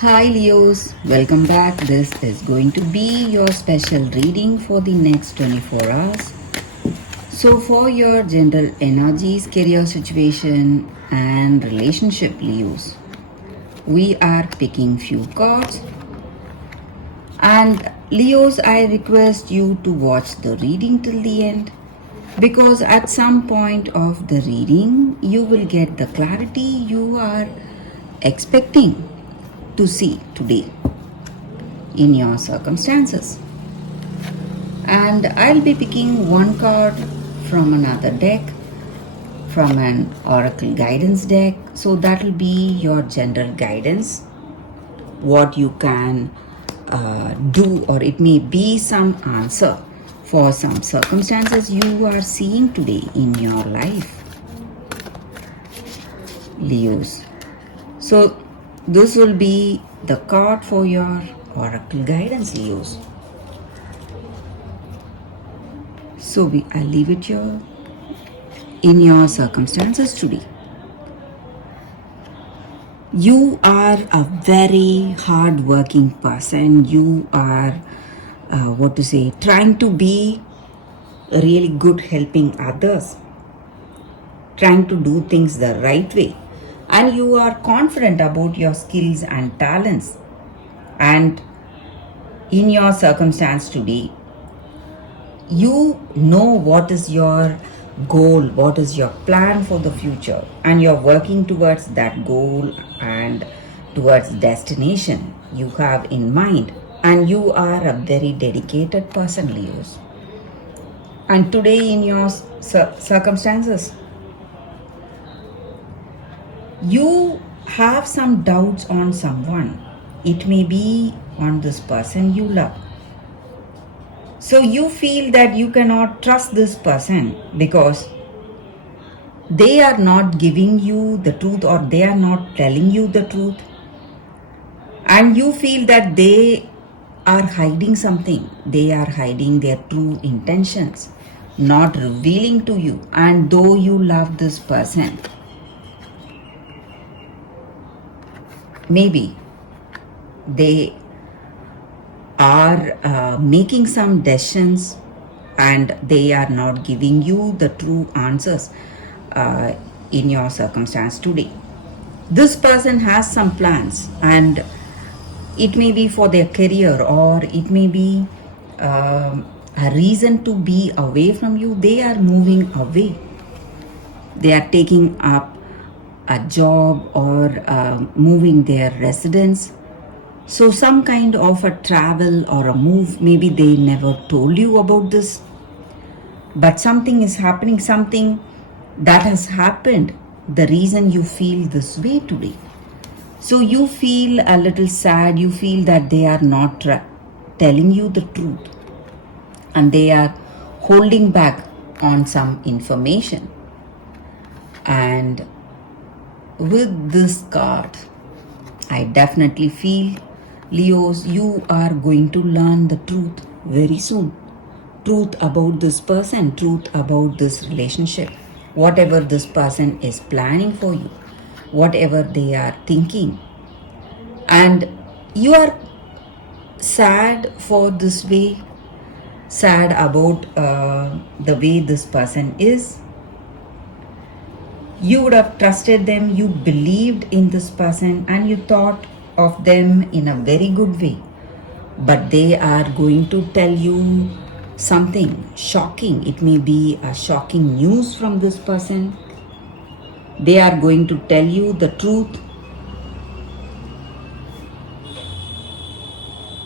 Hi Leos, welcome back. This is going to be your special reading for the next 24 hours. So, for your general energies, career situation, and relationship, Leos, we are picking few cards. And Leos, I request you to watch the reading till the end because at some point of the reading, you will get the clarity you are expecting to see today in your circumstances. And I'll be picking one card from another deck, from an oracle guidance deck. So that'll be your general guidance, what you can do, or it may be some answer for some circumstances you are seeing today in your life, Leos. So this will be the card for your oracle guidance, Leos. So I'll leave it here in your circumstances today. You are a very hard working person. You are, trying to be really good helping others, trying to do things the right way. And you are confident about your skills and talents. And in your circumstance today, you know what is your goal, what is your plan for the future, and you're working towards that goal and towards destination you have in mind, and you are a very dedicated person, Leos. And today in your circumstances, you have some doubts on someone. It may be on this person you love. So you feel that you cannot trust this person because they are not giving you the truth, or they are not telling you the truth. And you feel that they are hiding something. They are hiding their true intentions, not revealing to you. And though you love this person, maybe they are making some decisions and they are not giving you the true answers in your circumstance today. This person has some plans, and it may be for their career, or it may be a reason to be away from you. They are moving away. They are taking up a job or moving their residence. So some kind of a travel or a move, maybe they never told you about this, but something is happening, something that has happened, the reason you feel this way today. So you feel a little sad, you feel that they are not telling you the truth, and they are holding back on some information. And with this card, I definitely feel, Leos, you are going to learn the truth very soon. Truth about this person, truth about this relationship, whatever this person is planning for you, whatever they are thinking. And you are sad for this way, sad about the way this person is. You would have trusted them, you believed in this person, and you thought of them in a very good way. But they are going to tell you something shocking. It may be a shocking news from this person. They are going to tell you the truth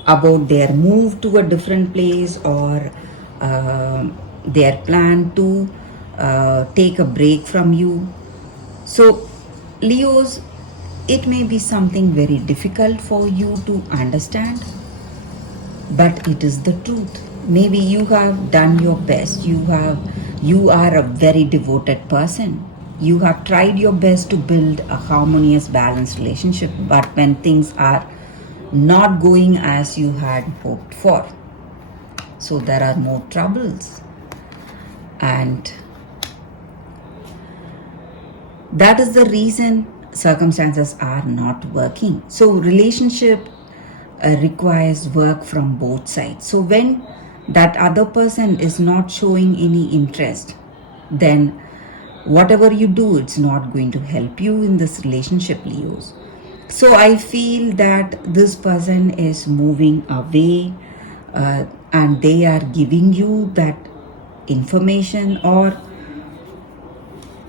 about their move to a different place, or their plan to take a break from you. So, Leos, it may be something very difficult for you to understand, but it is the truth. Maybe you have done your best. You are a very devoted person. You have tried your best to build a harmonious, balanced relationship, but when things are not going as you had hoped for, so there are more troubles. And that is the reason circumstances are not working. So relationship requires work from both sides. So when that other person is not showing any interest, then whatever you do, it's not going to help you in this relationship, Leos. So I feel that this person is moving away, and they are giving you that information, or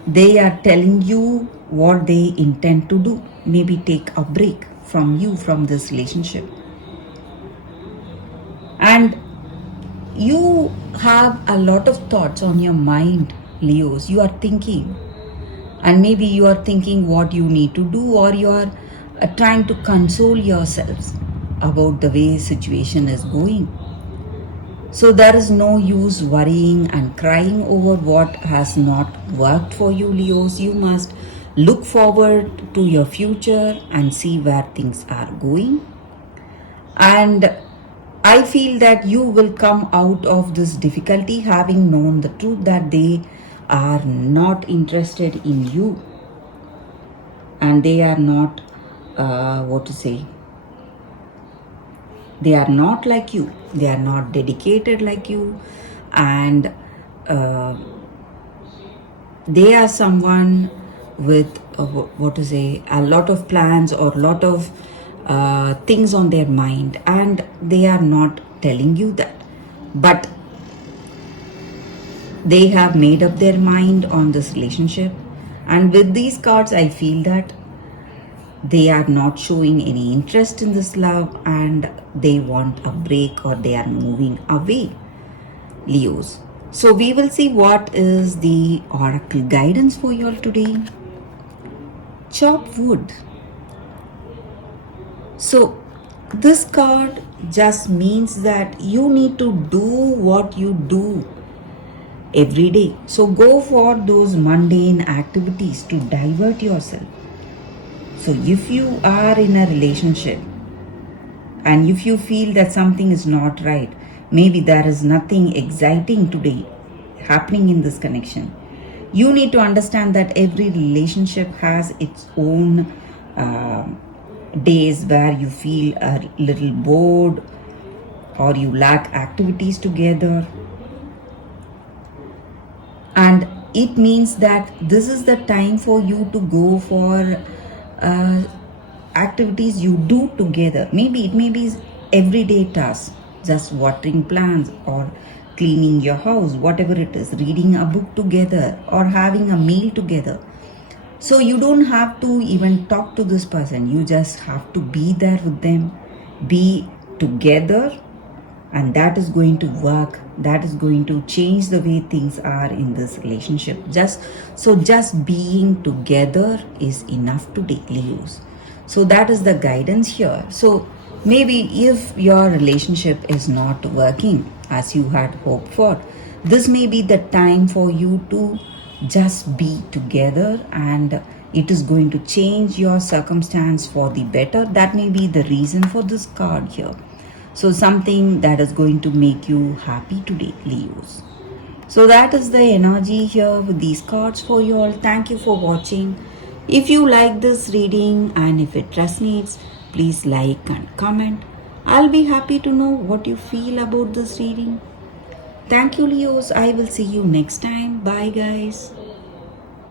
they are telling you what they intend to do. Maybe take a break from you, from this relationship. And you have a lot of thoughts on your mind, Leos. You are thinking, and maybe you are thinking what you need to do, or you are trying to console yourselves about the way situation is going. So there is no use worrying and crying over what has not worked for you, Leos. You must look forward to your future and see where things are going. And I feel that you will come out of this difficulty having known the truth that they are not interested in you, and they are not, they are not like you, they are not dedicated like you, and they are someone with a lot of plans or a lot of things on their mind, and they are not telling you that, but they have made up their mind on this relationship. And with these cards, I feel that they are not showing any interest in this love, and they want a break, or they are moving away, Leos. So we will see what is the oracle guidance for you all today. Chop wood. So this card just means that you need to do what you do every day. So go for those mundane activities to divert yourself. So if you are in a relationship, and if you feel that something is not right, maybe there is nothing exciting today happening in this connection, you need to understand that every relationship has its own days where you feel a little bored, or you lack activities together. And it means that this is the time for you to go for activities you do together. Maybe it may be everyday tasks, just watering plants, or cleaning your house, whatever it is, reading a book together, or having a meal together. So you don't have to even talk to this person, you just have to be there with them, be together, and that is going to work. That is going to change the way things are in this relationship. Just being together is enough to Leos. So that is the guidance here. So maybe if your relationship is not working as you had hoped for, this may be the time for you to just be together, and it is going to change your circumstance for the better. That may be the reason for this card here. So something that is going to make you happy today, Leos. So that is the energy here with these cards for you all. Thank you for watching. If you like this reading, and if it resonates, please like and comment. I'll be happy to know what you feel about this reading. Thank you, Leos. I will see you next time. Bye, guys.